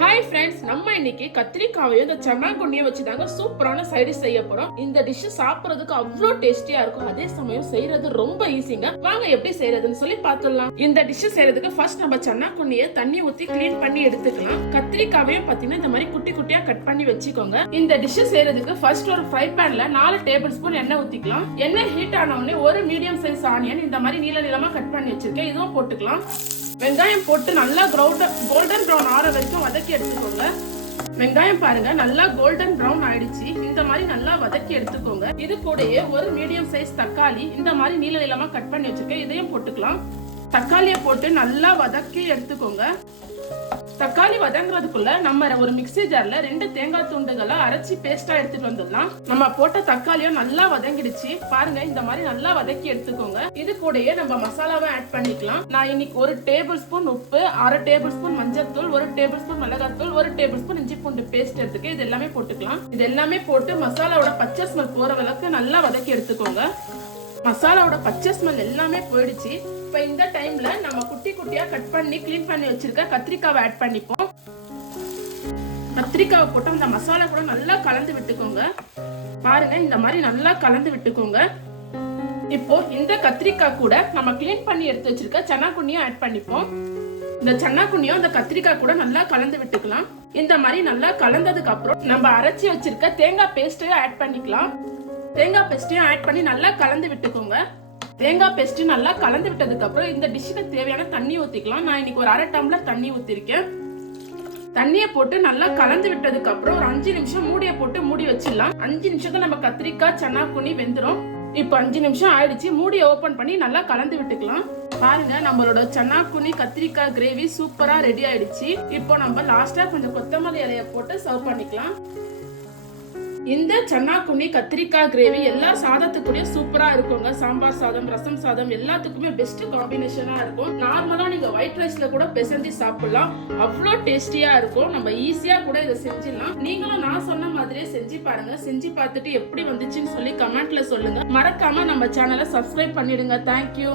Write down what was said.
Hi friends நம்ம இன்னைக்கு கத்திரிக்காவையும் இந்த சன்னாங்குண்டியும் வச்சு தாங்க சூப்பரான சைடு செய்ய போறோம். இந்த டிஷ் சாப்பிடுறதுக்கு அவ்வளோ டேஸ்டியா இருக்கும். அதே சமயம் செய்யறது ரொம்ப ஈஸிங்க வாங்க எப்படி செய்யறதுன்னு சொல்லி பார்த்துடலாம் இந்த டிஷ் செய்யறதுக்கு ஃபர்ஸ்ட் நம்ம சன்னாங்குண்டியை தண்ணி ஊத்தி க்ளீன் பண்ணி எடுத்துக்கலாம். கத்திரிக்காவையும் பாத்தீங்கன்னா இந்த மாதிரி குட்டி குட்டியா கட் பண்ணி வச்சுக்கோங்க. இந்த டிஷ் செய்யறதுக்கு ஃபர்ஸ்ட் ஒரு ஃப்ரை பேன்ல நாலு டேபிள் ஸ்பூன் எண்ணெய் ஊத்திக்கலாம். எண்ணெய் ஹீட் ஆன உடனே ஒரு மீடியம் சைஸ் ஆனியன் இந்த மாதிரி நீள நீளமா கட் பண்ணி வச்சிருக்கேன். இதுவும் போட்டுக்கலாம். வெங்காயம் போட்டு நல்லா கோல்டன் கோல்டன் ப்ரௌன் ஆற வரைக்கும் வதக்கி எடுத்துக்கோங்க. வெங்காயம் பாருங்க நல்லா கோல்டன் ப்ரௌன் ஆயிடுச்சு. இந்த மாதிரி நல்லா வதக்கி எடுத்துக்கோங்க. இது கூடயே ஒரு மீடியம் சைஸ் தக்காளி இந்த மாதிரி நீள நீளமா கட் பண்ணி வச்சிருக்கேன். இதையும் போட்டுக்கலாம். தக்காளியை போட்டு நல்லா வதக்கி எடுத்துக்கோங்க. தக்காளி வதங்குறதுக்குள்ள நம்ம ஒரு மிக்ஸி ஜார்ல ரெண்டு தேங்காய் துண்டுகளை அரைச்சி பேஸ்டா எடுத்துட்டு வந்துடலாம். நம்ம போட்ட தக்காளியும் நல்லா வதங்கிடுச்சு. பாருங்க இந்த மாதிரி நல்லா வதக்கி எடுத்துக்கோங்க. இது கூடயே நம்ம மசாலாவை ஆட் பண்ணிக்கலாம். நான் இன்னைக்கு ஒரு டேபிள் ஸ்பூன் உப்பு அரை டேபிள் ஸ்பூன் மஞ்சள்தூள் ஒரு டேபிள் ஸ்பூன் மிளகாத்தூள் ஒரு டேபிள் ஸ்பூன் இஞ்சி பூண்டு பேஸ்ட் எடுத்துக்க இது எல்லாமே போட்டுக்கலாம். இது எல்லாமே போட்டு மசாலாவோட பச்சை ஸ்மெல் போற அளவுக்கு நல்லா வதக்கி எடுத்துக்கோங்க. மசாலாவோட பச்சை ஸ்மெல் எல்லாமே போயிடுச்சு. இப்போ இந்த டைம்ல நம்ம குட்டி குட்டியாக கட் பண்ணி க்ளீன் பண்ணி வச்சிருக்க கத்திரிக்காவை ஆட் பண்ணிப்போம். கத்திரிக்காவை போட்டு அந்த மசாலா கூட நல்லா கலந்து விட்டுக்கோங்க. பாருங்க இந்த மாதிரி நல்லா கலந்து விட்டுக்கோங்க. இப்போ இந்த கத்திரிக்காய் கூட நம்ம க்ளீன் பண்ணி எடுத்து வச்சிருக்க சன்னாக்குண்ணியும் ஆட் பண்ணிப்போம். இந்த சன்னாக்குண்ணியும் அந்த கத்திரிக்காய் கூட நல்லா கலந்து விட்டுக்கலாம். இந்த மாதிரி நல்லா கலந்ததுக்கு அப்புறம் நம்ம அரைச்சி வச்சிருக்க தேங்காய் பேஸ்ட்டையும் ஆட் பண்ணிக்கலாம். தேங்காய் பேஸ்ட்டையும் ஆட் பண்ணி நல்லா கலந்து விட்டுக்கோங்க. தேங்காய் பேஸ்ட் நல்லா கலந்து விட்டதுக்கப்புறம் இந்த டிஷ்ஷுக்கு தேவையான தண்ணி ஊற்றிக்கலாம் நான் இன்னைக்கு ஒரு அரை டம்ளர் தண்ணி ஊற்றிருக்கேன் தண்ணியை போட்டு நல்லா கலந்து விட்டதுக்கப்புறம் ஒரு அஞ்சு நிமிஷம் மூடியை போட்டு மூடி வச்சிடலாம். அஞ்சு நிமிஷத்துல நம்ம கத்திரிக்காய் சன்னா குனி வெந்துடும் இப்போ அஞ்சு நிமிஷம் ஆயிடுச்சு. மூடியை ஓப்பன் பண்ணி நல்லா கலந்து விட்டுக்கலாம். பாருங்க நம்மளோட சன்னா குனி கத்திரிக்காய் கிரேவி சூப்பரா ரெடி ஆயிடுச்சு. இப்போ நம்ம லாஸ்டா கொஞ்சம் கொத்தமல்லி இலைய போட்டு சர்வ் பண்ணிக்கலாம். இந்த சன்னா குனி கத்திரிக்காய் கிரேவி எல்லா சாதத்துக்குள்ளேயும் சூப்பரா இருக்குங்க. சாம்பார் சாதம் ரசம் சாதம் எல்லாத்துக்குமே பெஸ்ட் காம்பினேஷனா இருக்கும். நார்மலா நீங்க ஒயிட் ரைஸ்ல கூட பெசஞ்சு சாப்பிடலாம். அவ்வளோ டேஸ்டியா இருக்கும். நம்ம ஈஸியா கூட இதை செஞ்சிடலாம். நீங்களும் நான் சொன்ன மாதிரியே செஞ்சு பாருங்க. செஞ்சு பார்த்துட்டு எப்படி வந்துச்சுன்னு சொல்லி கமெண்ட்ல சொல்லுங்க. மறக்காம நம்ம சேனலை சப்ஸ்கிரைப் பண்ணிடுங்க. தேங்க்யூ